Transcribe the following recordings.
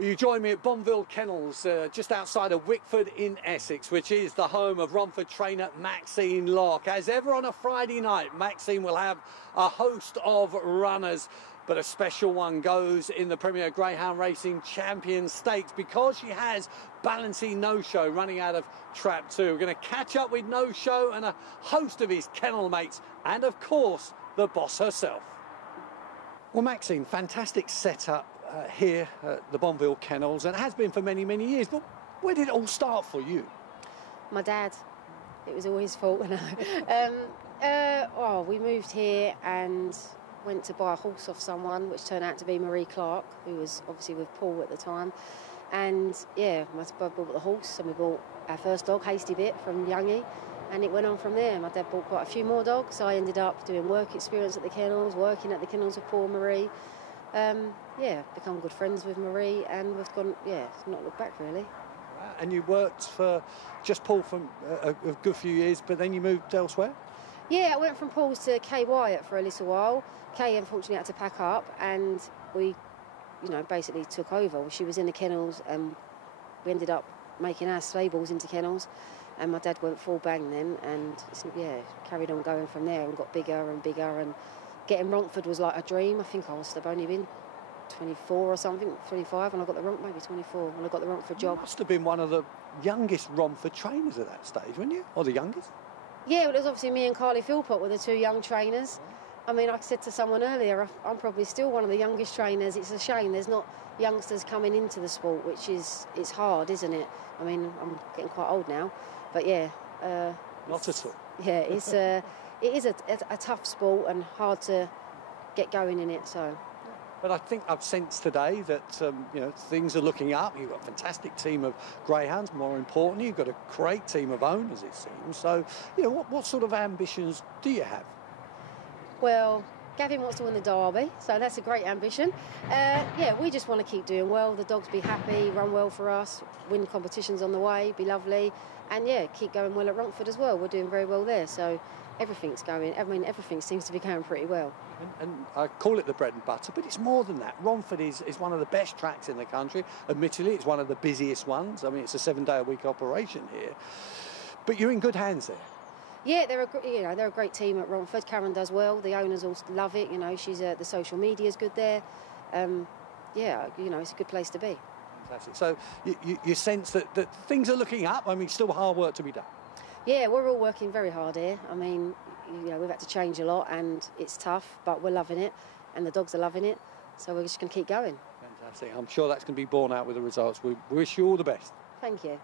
You join me at Bonville Kennels, just outside of Whitewood in Essex, which is the home of Romford trainer Maxine Locke. As ever on a Friday night, Maxine will have a host of runners, but a special one goes in the Premier Greyhound Racing Champion Stakes because she has Ballintee Noshow running out of Trap 2. We're going to catch up with Noshow and a host of his kennel mates, and of course, the boss herself. Well, Maxine, fantastic setup here at the Bonville Kennels, and it has been for many, many years. But where did it all start for you? My dad. It was all his fault. We moved here and went to buy a horse off someone, which turned out to be Marie Clark, who was obviously with Paul at the time. And yeah, my dad bought the horse, and we bought our first dog, Hasty Bit, from Youngie. And it went on from there. My dad bought quite a few more dogs, so I ended up doing work experience at the kennels, working at the kennels with Paul and Marie. Become good friends with Marie, and we've gone, not looked back really. And you worked for just Paul for a good few years, but then you moved elsewhere? Yeah, I went from Paul's to Kay Wyatt for a little while. Kay unfortunately had to pack up, and we, basically took over. She was in the kennels, and we ended up making our stables into kennels. And my dad went full bang then, and carried on going from there and got bigger and bigger. And getting Romford was like a dream. I think I must have only been 24 or something, 25, and I got the maybe 24, and I got the Romford job. You must have been one of the youngest Romford trainers at that stage, weren't you? Or the youngest? Yeah, well, it was obviously me and Carly Philpott were the two young trainers. I mean, I said to someone earlier, I'm probably still one of the youngest trainers. It's a shame there's not youngsters coming into the sport, which it's hard, isn't it? I mean, I'm getting quite old now, but yeah. Not at all. Yeah, it is a tough sport and hard to get going in it. So. But I think I've sensed today that things are looking up. You've got a fantastic team of greyhounds. More importantly, you've got a great team of owners, it seems. So, what sort of ambitions do you have? Well, Gavin wants to win the Derby, so that's a great ambition. We just want to keep doing well. The dogs be happy, run well for us, win competitions on the way, be lovely, and keep going well at Romford as well. We're doing very well there, so everything's going. I mean, everything seems to be going pretty well. And I call it the bread and butter, but it's more than that. Romford is one of the best tracks in the country. Admittedly, it's one of the busiest ones. I mean, it's a 7-day-a-week operation here, but you're in good hands there. Yeah, they're a great team at Romford. Karen does well. The owners all love it. She's the social media's good there. It's a good place to be. Fantastic. So you sense that things are looking up. I mean, still hard work to be done. Yeah, we're all working very hard here. I mean, we've had to change a lot, and it's tough, but we're loving it, and the dogs are loving it. So we're just going to keep going. Fantastic. I'm sure that's going to be borne out with the results. We wish you all the best. Thank you.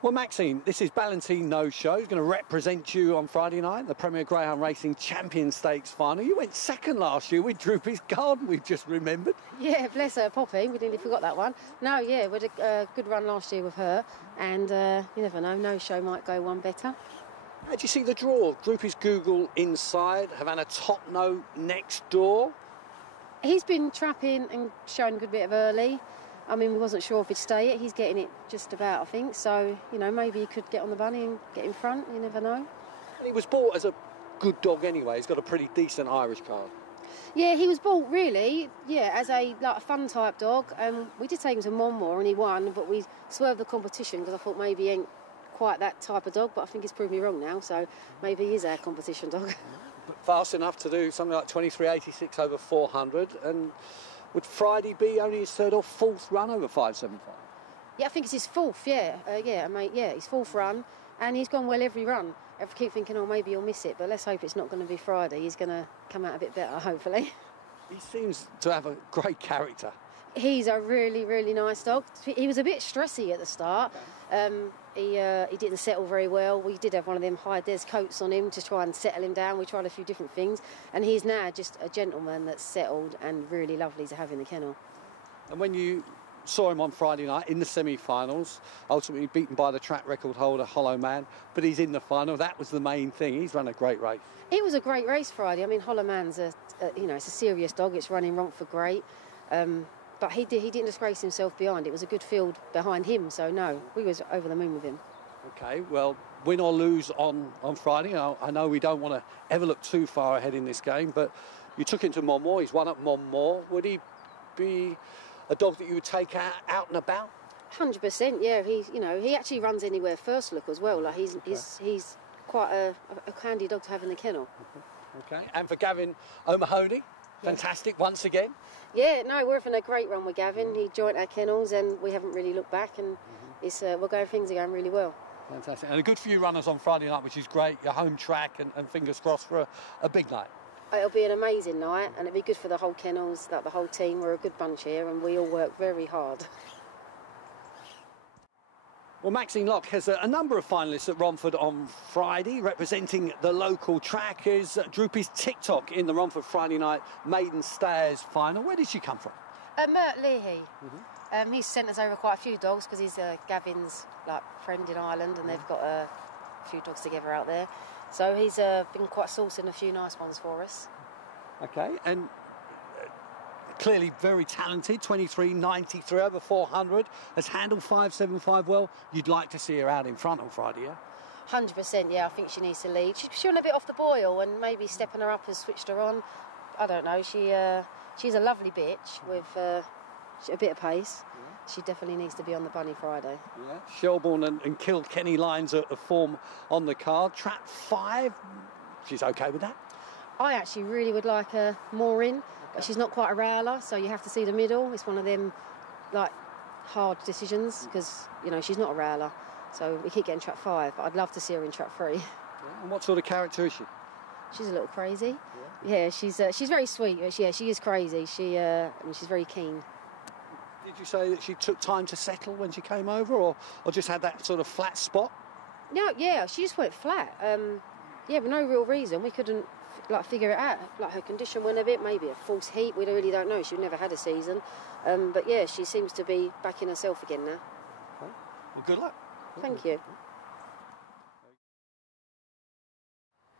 Well, Maxine, this is Ballintee Noshow. He's going to represent you on Friday night, the Premier Greyhound Racing Champion Stakes final. You went second last year with Droopys Garden, we've just remembered. Yeah, bless her, Poppy. We nearly forgot that one. No, yeah, we had a good run last year with her, and you never know, Noshow might go one better. How do you see the draw? Droopys Google inside, Havana Top Note next door. He's been trapping and showing a good bit of early. I mean, we wasn't sure if he'd stay it. He's getting it just about, I think. So, maybe he could get on the bunny and get in front. You never know. And he was bought as a good dog anyway. He's got a pretty decent Irish card. Yeah, he was bought really, as a fun type dog. We did take him to Monmore and he won, but we swerved the competition because I thought maybe he ain't quite that type of dog. But I think he's proved me wrong now. So maybe he is our competition dog. But fast enough to do something like 23.86 over 400 and. Would Friday be only his third or fourth run over 575? Yeah, I think it's his fourth, his fourth run, and he's gone well every run. I keep thinking, maybe he'll miss it, but let's hope it's not going to be Friday. He's going to come out a bit better, hopefully. He seems to have a great character. He's a really, really nice dog. He was a bit stressy at the start. He didn't settle very well. We did have one of them high-des coats on him to try and settle him down. We tried a few different things. And he's now just a gentleman that's settled and really lovely to have in the kennel. And when you saw him on Friday night in the semi-finals, ultimately beaten by the track record holder, Hollow Man, but he's in the final. That was the main thing. He's run a great race. It was a great race Friday. I mean, Hollow Man's it's a serious dog. It's running Romford great. But he didn't disgrace himself behind. It was a good field behind him, so no, we was over the moon with him. OK, well, win or lose on Friday. I know we don't want to ever look too far ahead in this game, but you took him to Monmore. He's won at Monmore. Would he be a dog that you would take out and about? 100%, yeah. He actually runs anywhere first look as well. Like he's quite a handy dog to have in the kennel. Okay. And for Gavin O'Mahony, fantastic once again. Yeah, no, we're having a great run with Gavin. He joined our kennels and we haven't really looked back, and things are going really well. Fantastic. And a good few runners on Friday night, which is great. Your home track and fingers crossed for a big night. It'll be an amazing night, and it'll be good for the whole kennels, the whole team. We're a good bunch here and we all work very hard. Well, Maxine Locke has a number of finalists at Romford on Friday. Representing the local track is Droopys TikTok in the Romford Friday night maiden stayers final. Where did she come from? Mert Leahy. He's sent us over quite a few dogs because he's Gavin's friend in Ireland, and they've got a few dogs together out there. So he's been quite sourcing a few nice ones for us. Okay, and clearly very talented, 23.93 over 400, has handled 5.75 well. You'd like to see her out in front on Friday, yeah? 100%, yeah, I think she needs to lead. She went a bit off the boil, and maybe stepping her up has switched her on. I don't know, she's a lovely bitch with a bit of pace. She definitely needs to be on the bunny Friday. Yeah, Shelbourne and Kilkenny lines of form on the card. Trap 5, she's okay with that? I actually really would like her more in. But she's not quite a rowler, so you have to see the middle. It's one of them, hard decisions, because, she's not a rowler. So we keep getting trap 5, but I'd love to see her in trap 3. Yeah. And what sort of character is she? She's a little crazy. Yeah, she's very sweet. But she is crazy. She's very keen. Did you say that she took time to settle when she came over, or just had that sort of flat spot? No, yeah, she just went flat. For no real reason. We couldn't figure it out. Her condition went a bit, maybe a false heat. We really don't know. She'd never had a season, but yeah, she seems to be back in herself again now. Okay. Well, good luck. Thank you.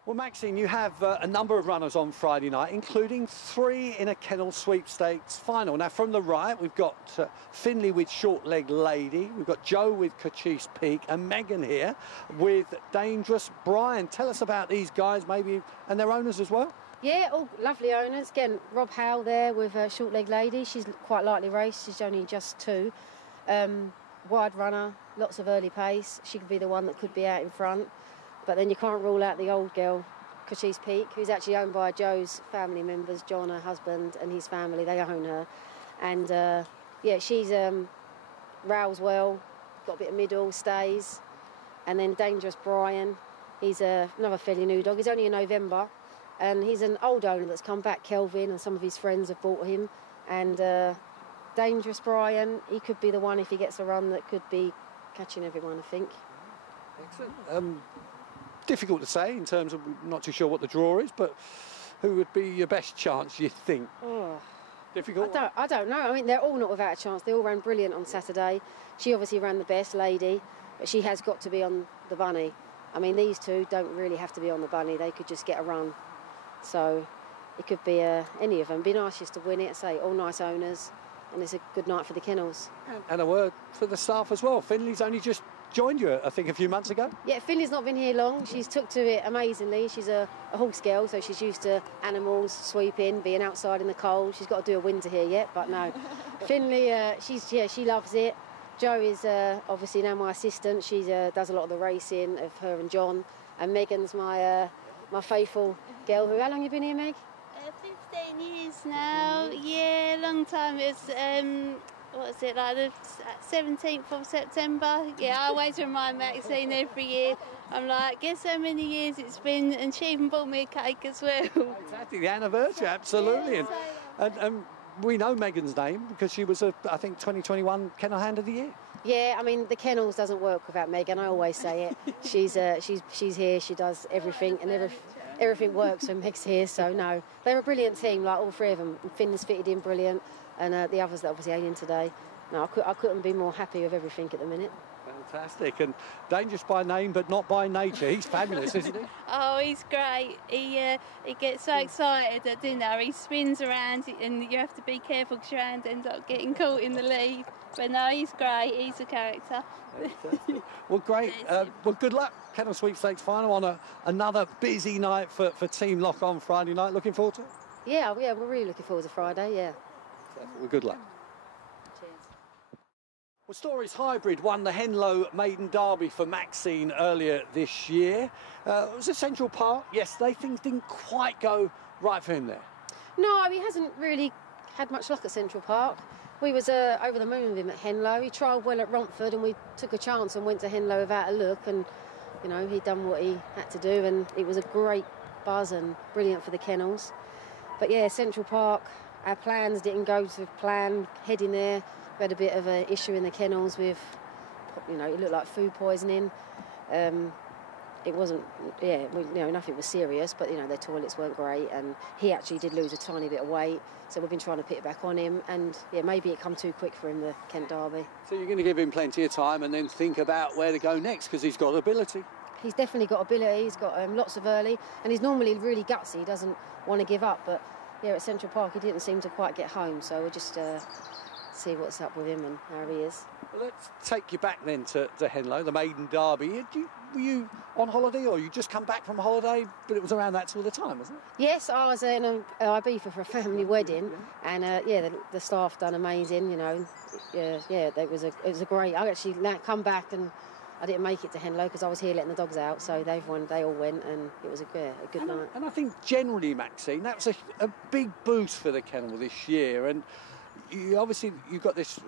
Well, Maxine, you have a number of runners on Friday night, including 3 in a Kennel Sweepstakes final. Now, from the right, we've got Finley with Short Leg Lady, we've got Joe with Cochise Peak, and Megan here with Dangerous Brian. Tell us about these guys, maybe, and their owners as well. Yeah, all lovely owners. Again, Rob Howe there with Short Leg Lady. She's quite lightly raced. She's only just 2. Wide runner, lots of early pace. She could be the one that could be out in front. But then you can't rule out the old girl, Cochise Peak, who's actually owned by Joe's family members, John, her husband, and his family. They own her. And, she's rows well, got a bit of middle, stays. And then Dangerous Brian, he's another fairly new dog. He's only in November. And he's an old owner that's come back, Kelvin, and some of his friends have bought him. And Dangerous Brian, he could be the one, if he gets a run, that could be catching everyone, I think. Excellent. Difficult to say in terms of, not too sure what the draw is, but who would be your best chance, you think? Oh, difficult? I don't know. I mean, they're all not without a chance. They all ran brilliant on Saturday. She obviously ran the best, Lady, but she has got to be on the bunny. I mean, these two don't really have to be on the bunny. They could just get a run. So it could be any of them. It'd be nice just to win it, say, all nice owners, and it's a good night for the kennels. And a word for the staff as well. Finley's only just joined you, I think, a few months ago. Yeah, Finley's not been here long. She's took to it amazingly. She's a horse girl, so she's used to animals, sweeping, being outside in the cold. She's got to do a winter here yet, but no. Finley, she loves it. Jo is obviously now my assistant. She does a lot of the racing of her and John. And Megan's my faithful girl. How long have you been here, Meg? 15 years now. Yeah, long time. It's the 17th of September? Yeah, I always remind Maxine every year. I'm like, guess how many years it's been, and she even bought me a cake as well. Fantastic, the anniversary, absolutely. Yeah, and we know Megan's name because she was, I think, 2021 Kennel Hand of the Year. Yeah, I mean, the kennels doesn't work without Megan, I always say it. She's here, she does everything, and everything works when Meg's here, so no. They're a brilliant team, like all 3 of them. Finn's fitted in brilliant, and the others that obviously ain't in today. No, I couldn't be more happy with everything at the minute. Fantastic, and dangerous by name but not by nature. He's fabulous, isn't he? Oh, he's great. He gets so excited at dinner. He spins around, and you have to be careful because your hand ends up getting caught in the lead. But no, he's great. He's a character. Well, great. Well, good luck. Kennel Sweepstakes final on another busy night for Team Locke on Friday night. Looking forward to it? Yeah, we're really looking forward to Friday, yeah. Well, good luck. Cheers. Well, Stories Hybrid won the Henlow Maiden Derby for Maxine earlier this year. It was at Central Park yesterday. Things didn't quite go right for him there. No, he hasn't really had much luck at Central Park. We was over the moon with him at Henlow. He trialled well at Romford, and we took a chance and went to Henlow without a look, and you know, he'd done what he had to do, and it was a great buzz and brilliant for the kennels. But yeah, Central Park, our plans didn't go to plan. Heading there, we had a bit of an issue in the kennels with, you know, it looked like food poisoning. It wasn't, yeah, you know, nothing was serious, but you know, their toilets weren't great, and he actually did lose a tiny bit of weight, so we've been trying to put it back on him, and yeah, maybe it come too quick for him, the Kent Derby. So you're going to give him plenty of time and then think about where to go next, because he's got ability. He's definitely got ability. He's got lots of early, and he's normally really gutsy. He doesn't want to give up, but yeah, at Central Park he didn't seem to quite get home, so we'll just see what's up with him and how he is. Well, let's take you back then to Henlow, the Maiden Derby. Were you on holiday, or you just come back from holiday? But it was around that sort of time, wasn't it? Yes, I was in Ibiza for a family wedding, and yeah, the staff done amazing. You know, yeah, it was a great. I actually come back, and I didn't make it to Henlow because I was here letting the dogs out. So they all went, and it was a good night. And I think generally, Maxine, that was a big boost for the kennel this year, and. You've got this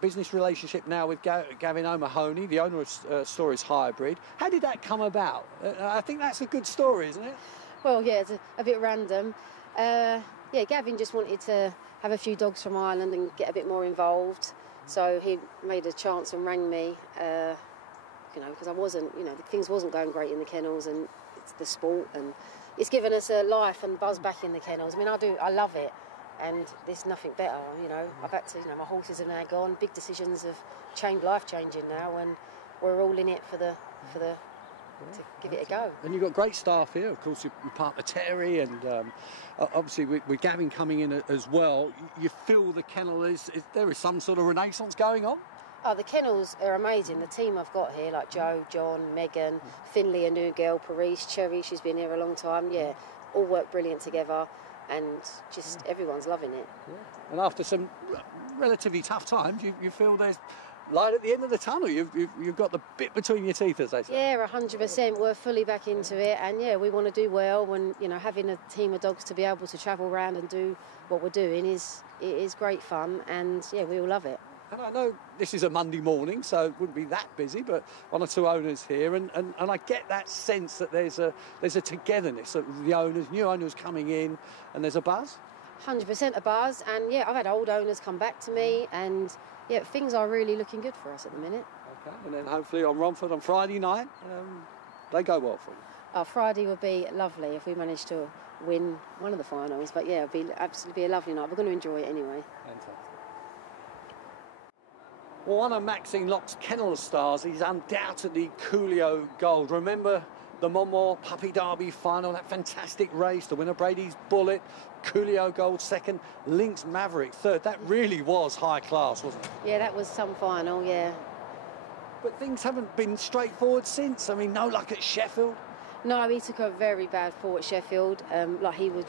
business relationship now with Gavin O'Mahony, the owner of Stories Hybrid. How did that come about? I think that's a good story, isn't it? Well, yeah, it's a bit random. Yeah, Gavin just wanted to have a few dogs from Ireland and get a bit more involved. So he made a chance and rang me, you know, because I wasn't, you know, things wasn't going great in the kennels, and it's the sport, and it's given us a life and buzz back in the kennels. I mean, I love it. And there's nothing better, you know. I've had to, you know, my horses are now gone. Big decisions have life-changing now, and we're all in it to give it a go. And you've got great staff here, of course. Your partner Terry, and obviously with Gavin coming in as well, you feel the kennel there is some sort of renaissance going on. Oh, the kennels are amazing. The team I've got here, like Joe, John, Megan, Finley, a new girl, Paris, Cherry, she's been here a long time. Yeah, all work brilliant together. And just everyone's loving it. Yeah. And after some relatively tough times, you feel there's light at the end of the tunnel. You've got the bit between your teeth, as they say. Yeah, 100%. We're fully back into it, and yeah, we want to do well. When you know, having a team of dogs to be able to travel around and do what we're doing is great fun, and yeah, we all love it. And I know this is a Monday morning, so it wouldn't be that busy, but one or two owners here, and I get that sense that there's a togetherness of the owners, new owners coming in, and there's a buzz. 100% a buzz, and yeah, I've had old owners come back to me, and yeah, things are really looking good for us at the minute. Okay, and then hopefully on Romford on Friday night, they go well for you. Friday would be lovely if we managed to win one of the finals, but yeah, it'd be absolutely a lovely night. We're going to enjoy it anyway. Fantastic. Well, one of Maxine Locke's kennel stars is undoubtedly Cooliogold. Remember the Monmore Puppy Derby final, that fantastic race, the winner Brady's Bullet, Cooliogold second, Lynx Maverick third. That really was high class, wasn't it? Yeah, that was some final, yeah. But things haven't been straightforward since. I mean, no luck at Sheffield. No, he took a very bad fall at Sheffield. Like he was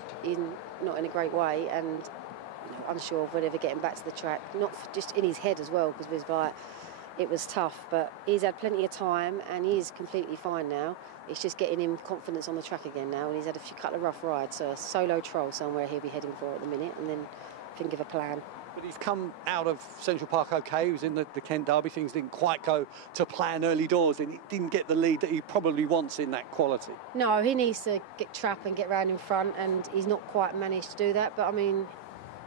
not in a great way, and unsure of whether getting back to the track, just in his head as well, because it was tough, but he's had plenty of time and he's completely fine now. It's just getting him confidence on the track again now, and he's had a couple of rough rides, so a solo trial somewhere he'll be heading for at the minute, and then think of a plan. But he's come out of Central Park okay. He was in the Kent Derby. Things didn't quite go to plan early doors, and he didn't get the lead that he probably wants in that quality. No, he needs to get trap and get round in front, and he's not quite managed to do that, but I mean,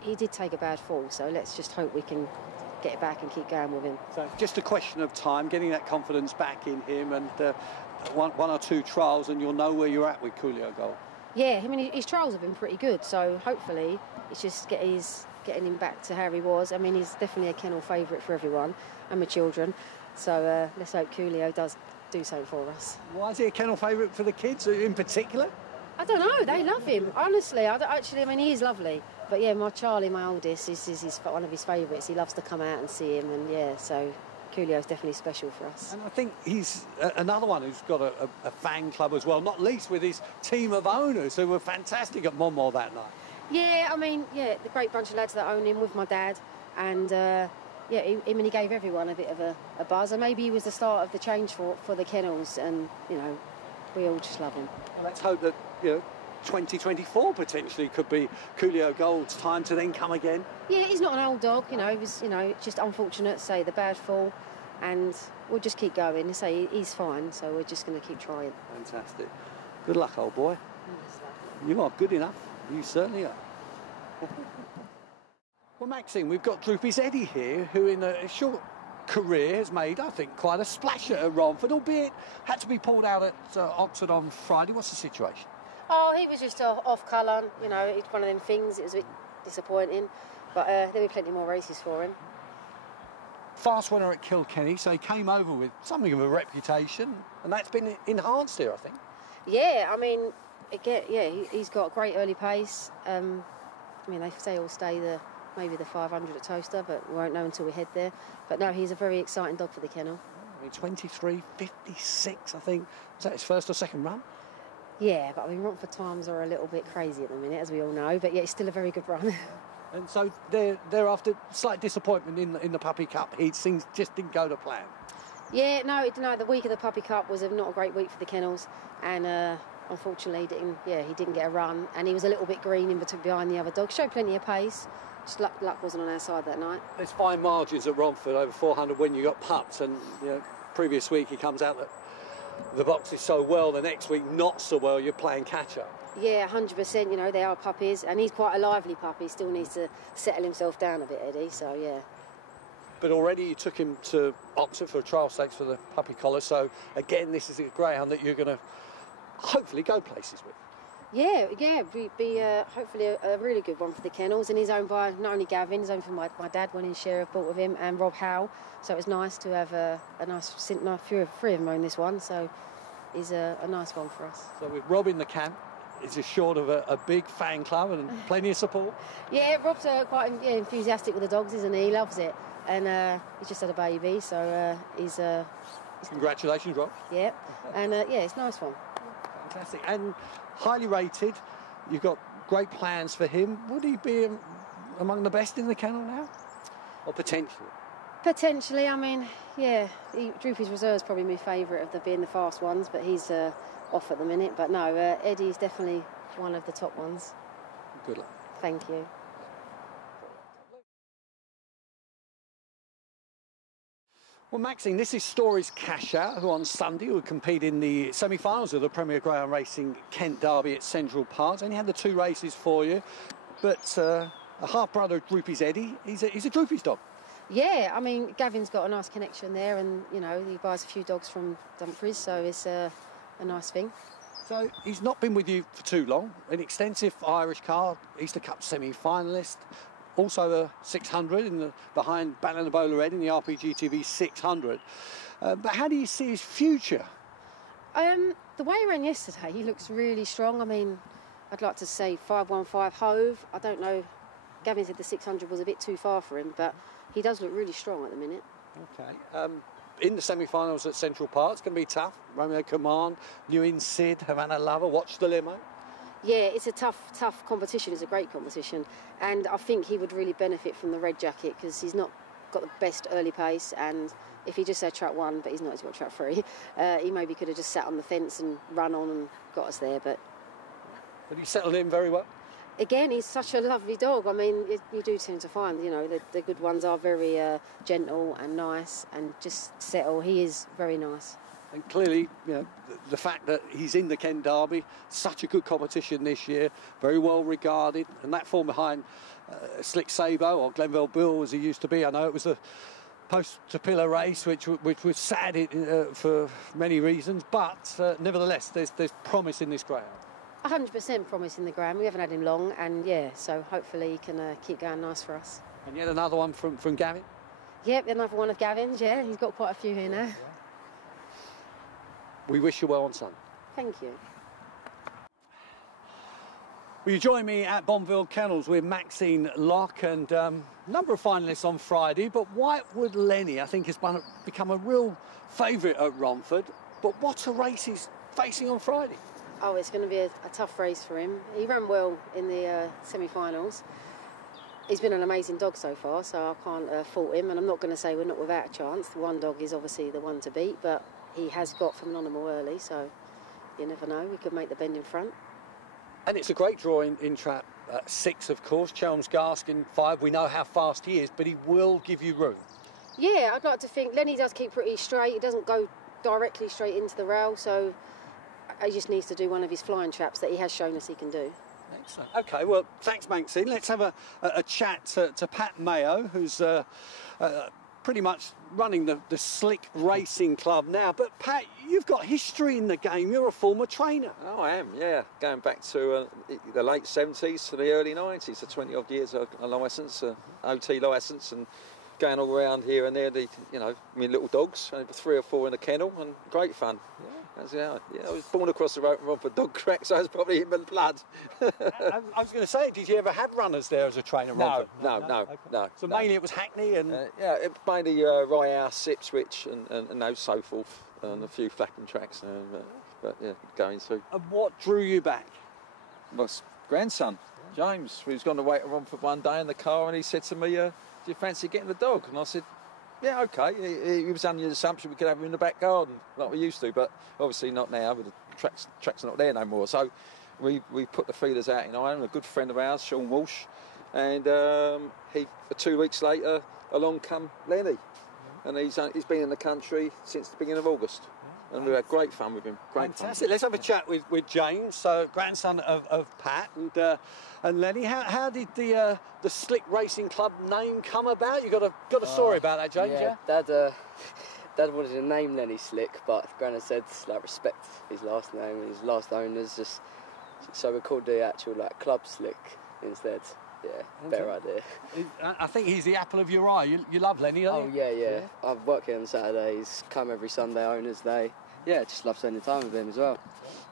he did take a bad fall, so let's just hope we can get it back and keep going with him. So just a question of time, getting that confidence back in him, and one or two trials, and you'll know where you're at with Cooliogold. Yeah, I mean, his trials have been pretty good, so hopefully it's just getting him back to how he was. I mean, he's definitely a kennel favourite for everyone and my children, so let's hope Coolio does do something for us. Why is he a kennel favourite for the kids in particular? I don't know, they love him, honestly. I mean, he is lovely. But yeah, my Charlie, my oldest, is one of his favourites. He loves to come out and see him, and yeah, so Coolio's definitely special for us. And I think he's another one who's got a fan club as well, not least with his team of owners who were fantastic at Monmore that night. Yeah, I mean, yeah, the great bunch of lads that own him with my dad, and yeah, him and he gave everyone a bit of a buzz, and maybe he was the start of the change for the kennels, and you know, we all just love him. Well, let's hope that 2024 potentially could be Cooliogold's time to then come again. Yeah, he's not an old dog, he was, just unfortunate, say, the bad fall, and we'll just keep going. Say he's fine, so we're just going to keep trying. Fantastic. Good luck, old boy. You are good enough. You certainly are. Well, Maxine, we've got Droopys Eddie here, who in a short career has made, I think, quite a splash at Romford, albeit had to be pulled out at Oxford on Friday. What's the situation? Oh, he was just off colour, it's one of them things. It was a bit disappointing, but there'll be plenty more races for him. Fast winner at Kilkenny, so he came over with something of a reputation, and that's been enhanced here, I think. Yeah, I mean, again, yeah, he's got great early pace. I mean, they say he'll stay maybe the 500 at Toaster, but we won't know until we head there. But no, he's a very exciting dog for the kennel. I mean, 23.56, I think. Was that his first or second run? Yeah, but I mean, Romford times are a little bit crazy at the minute, as we all know. But yeah, it's still a very good run. And so they're after slight disappointment in the Puppy Cup. Things just didn't go to plan. Yeah, no, the week of the Puppy Cup was not a great week for the kennels, and unfortunately, he didn't get a run, and he was a little bit green in between behind the other dogs. Showed plenty of pace. Just luck wasn't on our side that night. There's fine margins at Romford, over 400 when you got pups, and previous week he comes out that the box is so well, the next week not so well. You're playing catch up. Yeah, 100%. They are puppies, and he's quite a lively puppy. He still needs to settle himself down a bit, Eddie. So yeah. But already you took him to Oxford for a trial stakes for the puppy collar. So again, this is a greyhound that you're going to hopefully go places with. Yeah, be hopefully a really good one for the kennels, and he's owned by not only Gavin, he's owned for my dad when his share of bought with him, and Rob Howe. So it was nice to have a nice three of them own this one. So he's a nice one for us. So with Rob in the camp, is assured of a big fan club and plenty of support. Yeah, Rob's quite enthusiastic with the dogs, isn't he? He loves it, and he's just had a baby, so he's. Congratulations, Rob. Yeah, and yeah, it's a nice one. Fantastic, and highly rated. You've got great plans for him. Would he be among the best in the kennel now, or potentially? Potentially, I mean, yeah. Droopy's Reserve is probably my favourite of being the fast ones, but he's off at the minute. But no, Eddie's definitely one of the top ones. Good luck. Thank you. Well, Maxine, this is Story's Cashout, who on Sunday will compete in the semi-finals of the Premier Greyhound Racing Kent Derby at Central Park. Only had the 2 races for you, but a half-brother of Droopys Eddie, he's a Droopys dog. Yeah, I mean, Gavin's got a nice connection there, and, he buys a few dogs from Dumfries, so it's a nice thing. So he's not been with you for too long. An extensive Irish card, Easter Cup semi-finalist. Also a 600 behind Ballintee Noshow in the RPGTV 600. But how do you see his future? The way he ran yesterday, he looks really strong. I mean, I'd like to say 515 Hove. I don't know. Gavin said the 600 was a bit too far for him, but he does look really strong at the minute. Okay. In the semi-finals at Central Park, it's going to be tough. Romeo Command, New In Sid, Havana Lover, Watch the Limo. Yeah, it's a tough competition. It's a great competition, and I think he would really benefit from the red jacket because he's not got the best early pace, and if he just had track 1, but he's got track 3, he maybe could have just sat on the fence and run on and got us there. But he settled in very well. Again, he's such a lovely dog. I mean, you do tend to find, the good ones are very gentle and nice and just settle. He is very nice. And clearly, the fact that he's in the Kent Derby, such a good competition this year, very well regarded, and that form behind Slick Sabo or Glenville Bill as he used to be. I know it was a post-to-pillar race, which was sad for many reasons, but nevertheless, there's promise in this greyhound. 100% promise in the greyhound. We haven't had him long, and yeah, so hopefully he can keep going nice for us. And yet another one from Gavin? Yep, another one of Gavin's, yeah. He's got quite a few here now. We wish you well on Sunday. Thank you. Will you join me at Bonville Kennels with Maxine Locke and a number of finalists on Friday, but Whitewood Lenny, I think, has become a real favourite at Romford. But what a race he's facing on Friday. Oh, it's going to be a tough race for him. He ran well in the semi-finals. He's been an amazing dog so far, so I can't fault him. And I'm not going to say we're not without a chance. The one dog is obviously the one to beat, but he has got phenomenal early, so you never know. We could make the bend in front. And it's a great draw in trap 6, of course. Chelmsgarsk in 5. We know how fast he is, but he will give you room. Yeah, I'd like to think Lenny does keep pretty straight. He doesn't go directly straight into the rail, so he just needs to do one of his flying traps that he has shown us he can do. Excellent. OK, well, thanks, Maxine. Let's have a chat to Pat Mayo, who's pretty much running the Slick Racing Club now. But, Pat, you've got history in the game. You're a former trainer. Oh, I am, yeah. Going back to the late 70s to the early 90s, so 20-odd years of a licence, OT licence, and going all around here and there, you know, I mean, little dogs, 3 or 4 in a kennel, and great fun. Yeah, I was born across the road from Romford dog crack, so I was probably in my blood. I was going to say, did you ever have runners there as a trainer? No. So mainly it was Hackney and... yeah, it mainly Rye House, Ipswich and those so forth, and a few Flacken tracks, but yeah, going through. And what drew you back? My grandson, James, we was going to wait around for one day in the car, and he said to me, do you fancy getting the dog? And I said, yeah, OK. He was under the assumption we could have him in the back garden, like we used to, but obviously not now, with the tracks not there no more. So we put the feelers out in Ireland. A good friend of ours, Sean Walsh, and 2 weeks later, along come Lenny. And he's been in the country since the beginning of August. And we had great fun with him. Fantastic. Let's have a chat with James, grandson of Pat and Lenny. How did the Slick Racing Club name come about? You got a story about that, James? Yeah. Dad wanted to name Lenny Slick, but Granny said like respect his last name and his last owners, just so we called the actual club Slick instead. Yeah, better idea. I think he's the apple of your eye. You love Lenny, don't you? Oh, yeah. I've worked here on Saturdays, come every Sunday, Owners Day. Yeah, just love spending time with him as well.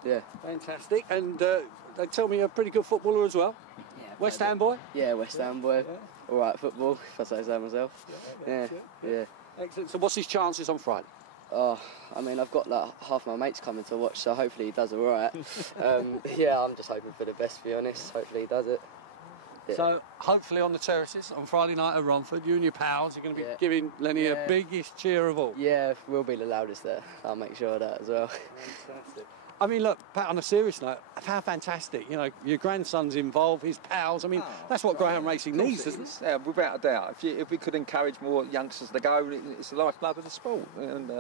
Yeah. Fantastic. And they tell me you're a pretty good footballer as well. Yeah. West Ham boy? Yeah, West Ham boy. Yeah. All right football, if I say so myself. Yeah. Excellent. So what's his chances on Friday? Oh, I mean, I've got half my mates coming to watch, so hopefully he does all right. Yeah, I'm just hoping for the best, to be honest. Hopefully he does it. Yeah. So, hopefully on the terraces on Friday night at Romford, you and your pals are going to be giving Lenny a biggest cheer of all. Yeah, we'll be the loudest there. I'll make sure of that as well. Fantastic. I mean, look, Pat, on a serious note, how fantastic. You know, your grandson's involved, his pals. I mean, that's what greyhound racing needs, isn't it? Yeah, without a doubt. If we could encourage more youngsters to go, it's the lifeblood of the sport. And,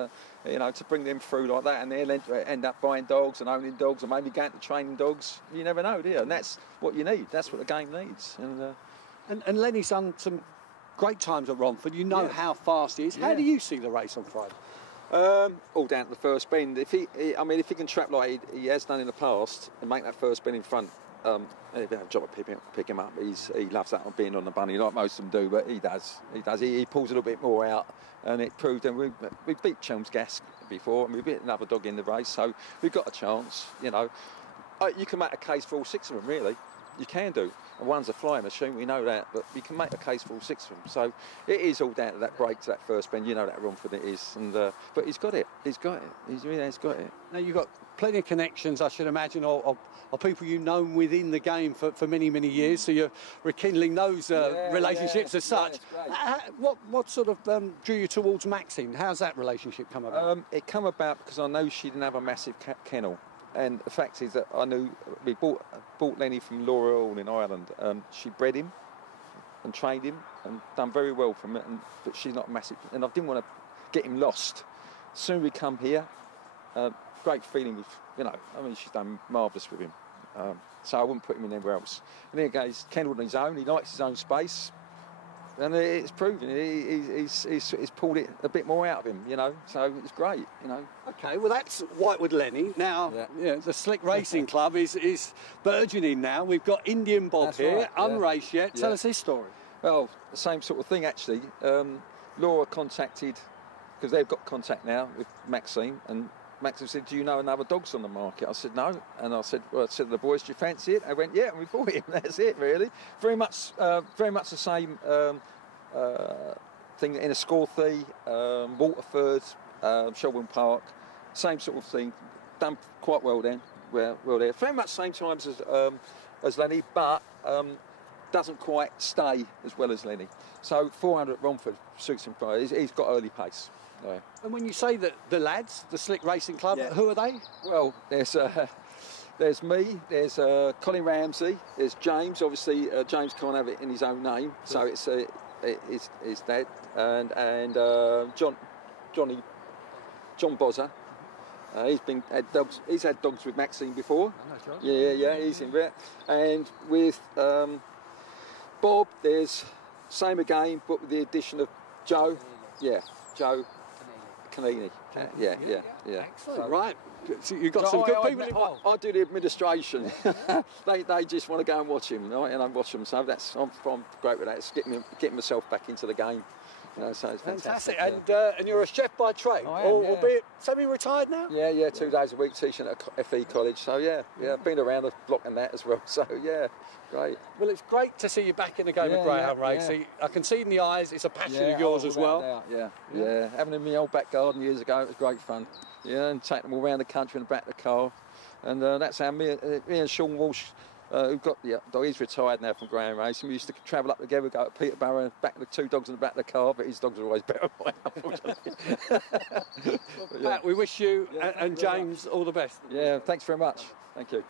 you know, to bring them through like that, and they'll end up buying dogs and owning dogs and maybe going to training dogs. You never know, do you? And that's what you need. That's what the game needs. And Lenny's done some great times at Romford. You know how fast he is. How do you see the race on Friday? All down to the first bend. If he can trap like he has done in the past and make that first bend in front, he'll have a job at pick him up. He loves that on being on the bunny, like most of them do, but he does. He pulls a little bit more out, and it proved. And we beat Chelmsgarsk before, and we beat another dog in the race, so we've got a chance. You know, you can make a case for all 6 of them, really. You can do. And one's a flying machine, we know that, but you can make a case for all 6 of them. So it is all down to that break, to that first bend. You know that Romford it is. But he's got it. He really has got it. Now, you've got plenty of connections, I should imagine, or people you've known within the game for many, many years. So you're rekindling those relationships as such. What sort of drew you towards Maxine? How's that relationship come about? It come about because I know she didn't have a massive kennel. And the fact is that I knew we bought Lenny from Laura Hall in Ireland. She bred him and trained him and done very well from it. But she's not massive, and I didn't want to get him lost. Soon we come here, great feeling with, you know. I mean, she's done marvellous with him. So I wouldn't put him in anywhere else. And then again, he's kennelled on his own. He likes his own space. And it's proven he's pulled it a bit more out of him, you know. So it's great, you know. OK, well that's Whitewood Lenny. Now, the Slick Racing Club is burgeoning now. We've got Indian Bob here, unraced yet. Tell us his story. Well, the same sort of thing actually. Laura contacted, because they've got contact now with Maxine, and Maxine said, "Do you know another dogs on the market?" I said, "No." And I said to the boys, "Do you fancy it?" I went, "Yeah," and we bought him. That's it, really. Very much the same thing in Escorthy, Waterford, Shelburne Park, same sort of thing. Done quite well then. well, they're very much same times as Lenny, but doesn't quite stay as well as Lenny. So 400 at Romford suits him fine. He's got early pace. Yeah. And when you say that the lads, the Slick Racing Club, Yeah. who are they? Well, there's me, there's Colin Ramsey, there's James. Obviously, James can't have it in his own name, so it's his dad, and John Bozza. He's had dogs with Maxine before. Yeah, he's in there. And with Bob, there's same again, but with the addition of Joe. Yeah, Joe Canini. Yeah. Excellent. So, right. So you've got some good people involved. I do the administration. they just want to go and watch him, right? And I watch them. So I'm great with that. It's getting myself back into the game. So it's fantastic. And you're a chef by trade, I am, yeah. albeit semi-retired now? Yeah, 2 days a week teaching at FE College. So yeah, I've been around the block and that as well. So yeah, great. Well, it's great to see you back in the game of greyhound racing. I can see in the eyes it's a passion of yours as well. Yeah. Having them in my old back garden years ago, it was great fun. Yeah, and taking them all around the country in the back of the car. And that's how me and Sean Walsh, who've got the dog, he's retired now from greyhound racing. We used to travel up together, go to Peterborough, and back the 2 dogs in the back of the car, but his dogs are always better than mine, unfortunately. Pat, we wish you and James all the best. Yeah, thanks very much. Thank you.